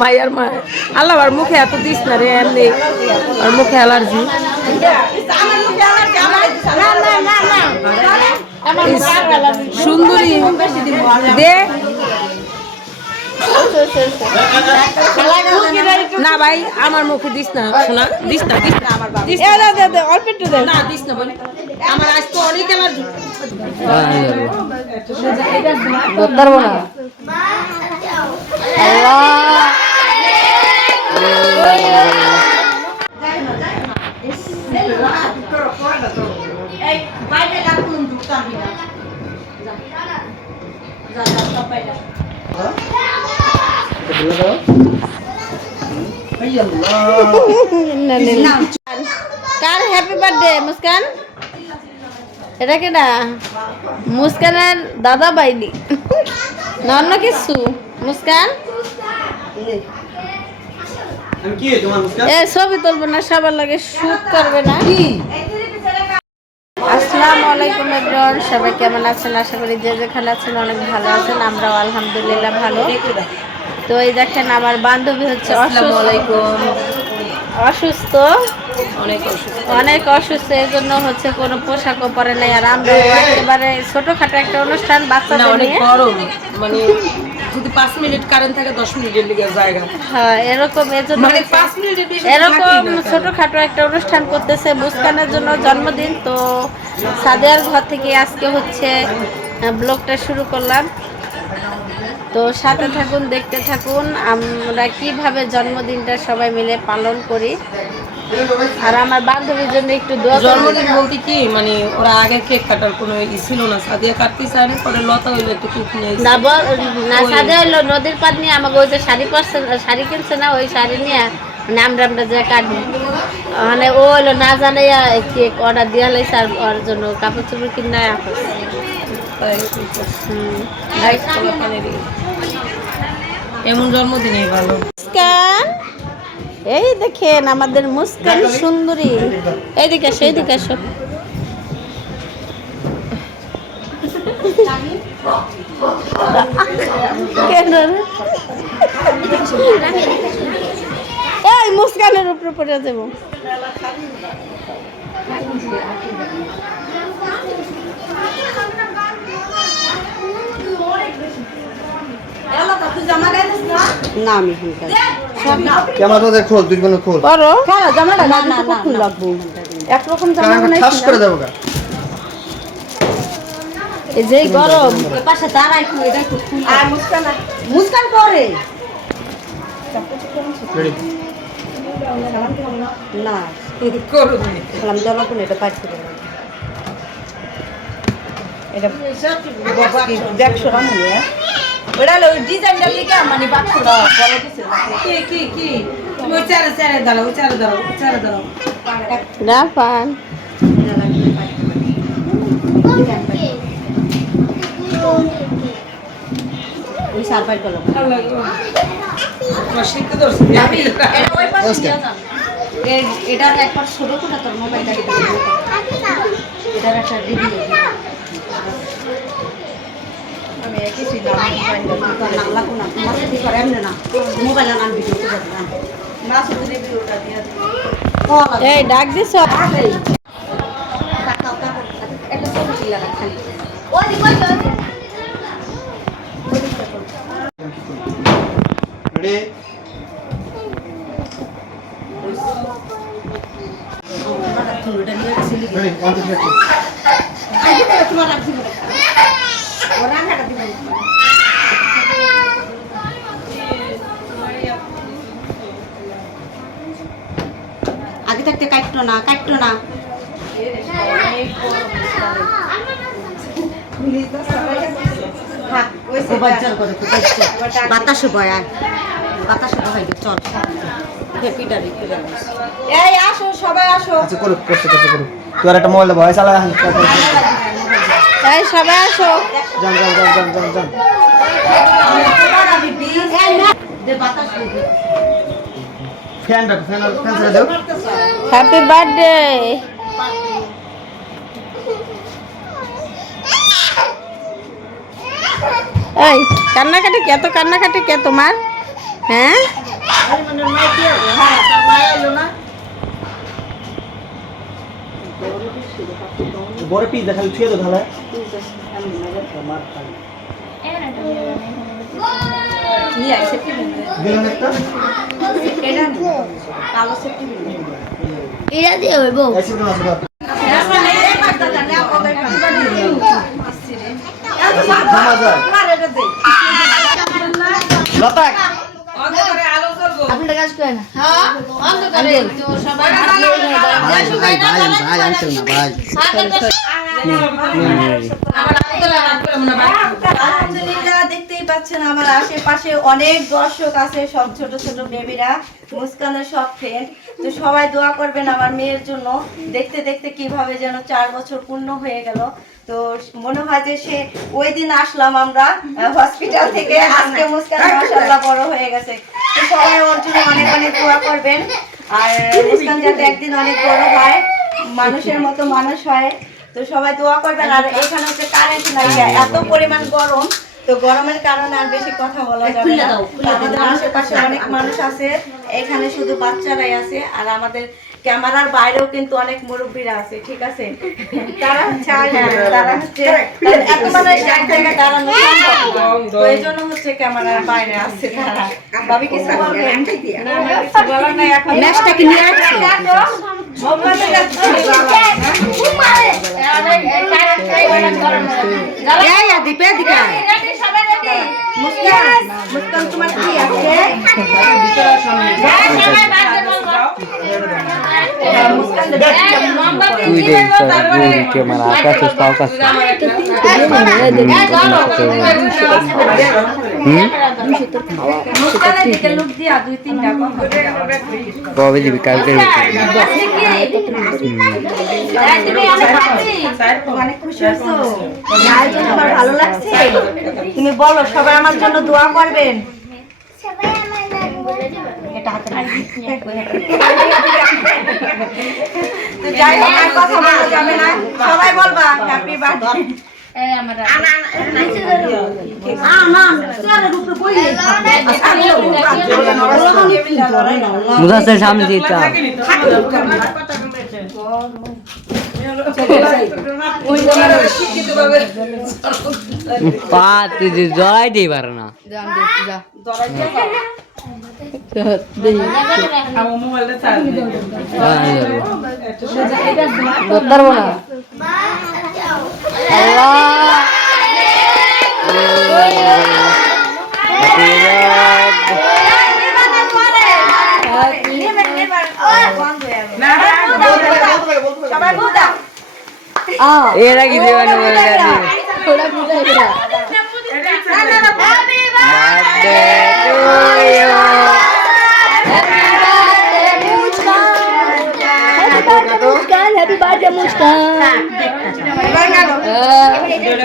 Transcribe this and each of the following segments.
মায়ের মা আল্লাহ আর মুখে এত দিস না রে এমনি আর মুখে অ্যালার্জি সুন্দরী দে না ভাই আমার মুখে দিস না শোনা দিস না অল্প একটু দে না দিস না বল আমার আজ তো অনেক অ্যালার্জি পারবো না কার হ্যাপি বার্থডে মুস্কান এটা কেডা মুস্কানের দাদা বাইনি না অন্য কিছু মুস্কান ছবি তুলবো না সবার লাগে শুট করবে না আসসালামু আলাইকুম এভরিওয়ান সবাই কেমন আছেন আশা করি যে যেখানে আছেন অনেক ভালো আছেন আমরাও আলহামদুলিল্লাহ ভালো তো এই দেখেন আমার বান্ধবী হচ্ছে অসুস্থ অনেক অসুস্থ এই জন্য হচ্ছে কোনো পোশাকও পরে নাই আর আমরা একেবারে ছোটখাটো একটা অনুষ্ঠান বাচ্চাদের নিয়ে মানে যদি 5 মিনিট কারেন্ট থাকে 10 মিনিটের লিগে জায়গা হ্যাঁ এরকম এজন্য মানে 5 মিনিটের বেশি এরকম ছোটখাটো একটা অনুষ্ঠান করতেছে মুস্কানের জন্য জন্মদিন তো সাদিয়ার ঘর থেকে আজকে হচ্ছে ব্লগটা শুরু করলাম তো সাথে থাকুন দেখতে থাকুন আমরা কিভাবে জন্মদিনটা সবাই মিলে পালন করি আর আমার বান্ধবীর জন্য একটু দোয়া জন্মদিন বলতে কি মানে ওরা আগে কেক কাটার কোনো ছিল না সাদিয়া কাটতে চায় না পরে লতা হইলো একটু কেক নিয়ে না সাদিয়া হইলো নদীর পাড় নিয়ে আমাকে ওই যে শাড়ি কিনছে না ওই শাড়ি নিয়ে মানে আমরা যে কাটবো মানে ও হইলো না জানে কেক অর্ডার দিয়ে লাইছে আর ওর জন্য কাপড় চোপড় কিনে এমন জন্মদিনই ভালো মুস্কান এই দেখেন আমাদের মুস্কান সুন্দরী এইদিকে আসো এইদিকে আসো এই মুস্কানের উপরে পড়ে যাবো না আমি ক্যামেরা তো খোল দুই বোন খোল করো খেলা জামাটা না না না খুল লাগবো একরকম জামা বানাই ঠাস করে দেবো গা এই যে গরম এর পাশে দাঁড়াই খুল এটা একটু খুল আর মুস্কান করে রেডি না করো সালাম দেওয়া কোন এটা পাইতে দেব এটা দেখছো না মনে ওটা ওই ডিজাইনটা লিখে মানে বাক্সটা বড় দিছে কি তুমি ওই চারে দাঁড়াও না পান ওই সারপাই কলম শিখতে দর্শন এটা একবার ছোট করে তোর মোবাইলটা এটার একটা রিভিউ আমি একই ছিলাম নামলা কোন তোমার সাথে করে এমনি না মোবাইলে নাম ভিডিও করে দিলাম না শুধু রিভিউটা দিয়ে এই ডাক দিছ একটা ছবি ছিল খালি রেডি আগে থাকতে কাটতো না বাতাস বয় আর বাতাস বয় চল এই আসো সবাই আসো আচ্ছা করো তুই আর একটা মোবাইল ভয় চালা এই সবাই আসো যান ফ্যান ছেড়ে দাও হ্যাপি বার্থডে এই কান্নাকাটি কে, এত কান্নাকাটি কে তোমার? হ্যাঁ বড় পিজ্জা খালি ছুঁয়ে দাও তাহলে দিলেন একটা এটা দিয়ে হইব এসে না আসবে থামা যায় লতা আপনার কাজ করেন অন্ধকারে তো সবাই ভাই ভাই ভাই ভাই আইছেন না ভাই আলহামদুলিল্লাহ, দেখতেই পাচ্ছেন আমার আশেপাশে অনেক দর্শক আছে, সব ছোট ছোট বেবিরা, মুস্কানের সব ফ্রেন্ড। তো সবাই দোয়া করবেন আমার মেয়ের জন্য। দেখতে দেখতে কিভাবে যেন 4 বছর পূর্ণ হয়ে গেল। তো মনে হয় যে সে ওই দিন আসলাম আমরা হসপিটাল থেকে, আজকে মুস্কান মাশাআল্লাহ বড় হয়ে গেছে। তো সবাই ওর জন্য অনেক অনেক দোয়া করবেন, আর মুস্কান যাতে একদিন অনেক বড় হয়, মানুষের মতো মানুষ হয়। তো সবাই দোয়া করবেন। আর এখানে হচ্ছে কারেন্ট নাই, এত পরিমাণ গরম, তো গরমের কারণে আর বেশি কথা বলা যাবে না। আমাদের আশেপাশে অনেক মানুষ আছে, এখানে শুধু বাচ্চারাই আছে, আর আমাদের ক্যামেরার বাইরেও কিন্তু অনেক মুরব্বীরা আছে, ঠিক আছে? তারা হচ্ছে এত মানুষ এক জায়গায় দাঁড়ানো সম্ভব না। তো এই জন্য হচ্ছে ক্যামেরার বাইরে আছে তারা। ভাবি কিছু বলবে? না, আমার কিছু বলার নাই এখন। নেক্সটটা কি নিয়ে আসছে? মুস্কান তোমার কি আছে? মুস্কানের দিকে লুক দিয়া 2-3টা কথা কবে দিবি? কালকে অনেক খুশি হয়েছো? আয়োজন আমার ভালো লাগছে? তুমি বলো সবাই আমার জন্য দোয়া করবেন। এটা হাতে নাও। তো যাই হোক, আর কথা বলা যাবে না, সবাই বলবা হ্যাপি বার্থডে। মুদাসের সামনে দিয়ে চা পা তুই জড়াই দিই পারে না পারবো না এরা কি দেওয়ানি বলে গেছে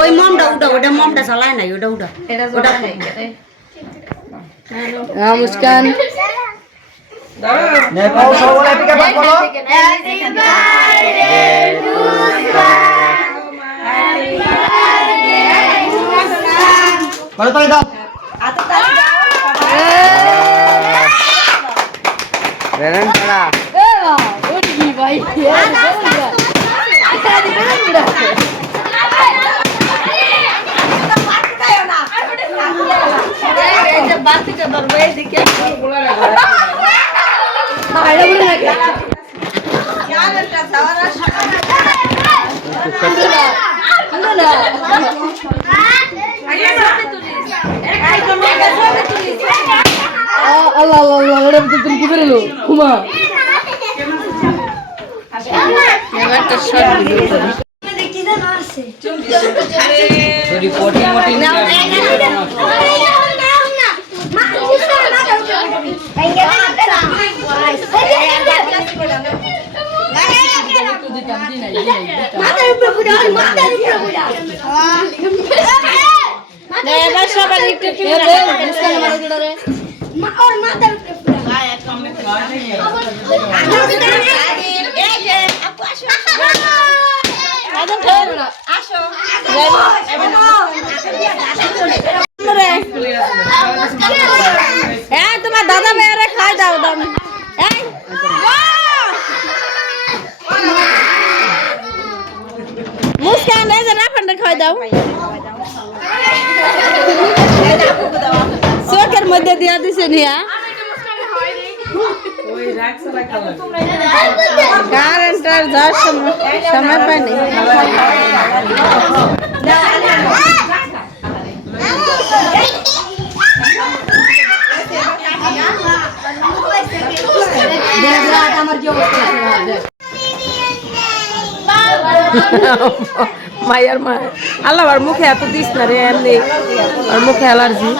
ওই মমটা উঠা, ওটা মমটা চালায় নাই, ওটা উঠা, ওটা মুস্কান নেপাল সবাই এদিকে বাদ বলো বলো তাই দাও রেন ছাড়া আল্লাহ আল্লাহ ওরা তো তুমি কি বেরোলো ঘুমা এবার তো শর্ট ভিডিও করি সরি পটি মটি না এবার সবাই একটু আসো দাও চোখের মধ্যে দিয়া দিছে নিয়া কারেন্টার যাওয়ার সময় পাইনি মায়ের মা আল্লাহ আর মুখে এত দিস না রে এমনি আর মুখে অ্যালার্জি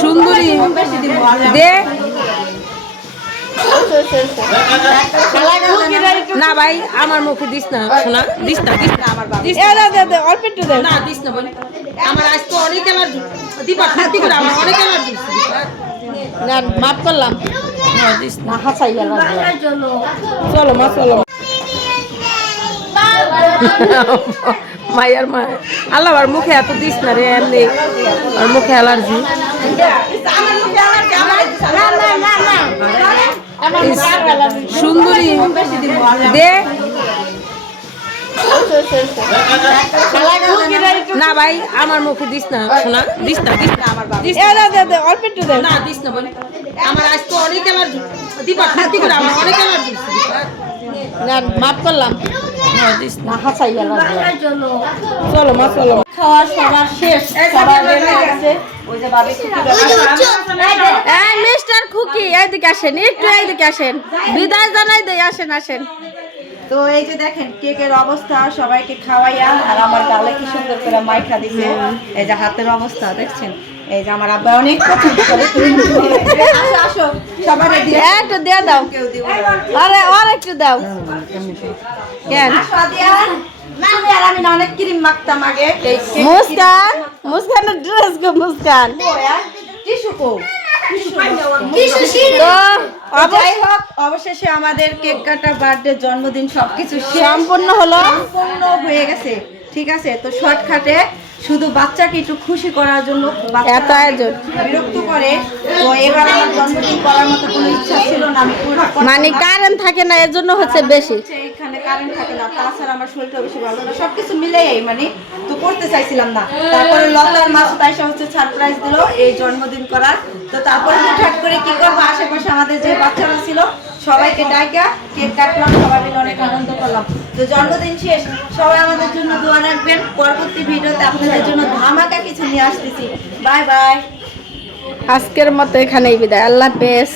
সুন্দরী দে না ভাই আমার মুখে দিস না শোনা দিস না অল্প একটু দে না দিস না বল আমার আজ তো অনেক অ্যালার্জি দিবা খাতি করে আমার অনেক অ্যালার্জি না মাফ করলাম দিস না চলো মা চলো মায়ের মা আল্লাহ আর মুখে এত দিস না রে এমনি আর মুখে অ্যালার্জি সুন্দরী দে না ভাই আমার মুখে দিস না শোনা দিস না অল্প একটু দে না দিস না বল আমার আজ তো অনেক অ্যালার্জি দিবা খাতি করে আমার অনেক অ্যালার্জি না মাফ করলাম দিস না চলো মা চলো খাওয়া সবার শেষ সবার বের হয়ে গেছে ওই যে ভাবি এই মিস্টার খুকি এইদিকে আসেন একটু এইদিকে আসেন বিদায় জানাই দেই আসেন আসেন তো এই যে দেখেন কেকের অবস্থা সবাইকে খাওয়াইয়া আর আমার গালে কি সুন্দর করে মাইখা দিছে এই যে হাতের অবস্থা দেখছেন এই যে আমার আব্বা অনেক পছন্দ করে আসো আসো সবার একটু দিয়ে দাও আরে আর একটু দাও কেন তুমি আর আমি না অনেক ক্রিম মাখতাম আগে মুস্কানের ড্রেস গো মুস্কান টিস্যু কো তো যাই হোক অবশেষে আমাদের কেক কাটা বার্থডে জন্মদিন সবকিছু সম্পূর্ণ হলো সম্পূর্ণ হয়ে গেছে ঠিক আছে তো শর্টকাটে শুধু বাচ্চাকে একটু খুশি করার জন্য এত আয়োজন বিরক্ত করে তো এবার আমার জন্মদিন করার মতো কোনো ইচ্ছা ছিল না আমি মানে কারেন্ট থাকে না এর জন্য হচ্ছে বেশি এখানে কারেন্ট থাকে না তাছাড়া আমার শরীরটা বেশি ভালো না সবকিছু মিলেই মানে তো করতে চাইছিলাম না তারপরে লতার মাছ তাইসা হচ্ছে সারপ্রাইজ দিল এই জন্মদিন করার তো তারপরে হুটহাট করে কি করবো আশেপাশে আমাদের যে বাচ্চারা ছিল সবাইকে ডাইকা কেক কাটলাম সবাই মিলে অনেক আনন্দ করলাম তো জন্মদিন শেষ সবাই আমাদের জন্য দোয়া রাখবেন পরবর্তী ভিডিওতে আপনাদের জন্য ধামাকা কিছু নিয়ে আসতেছি বাই বাই আজকের মতো এখানেই বিদায় আল্লাহ হাফেজ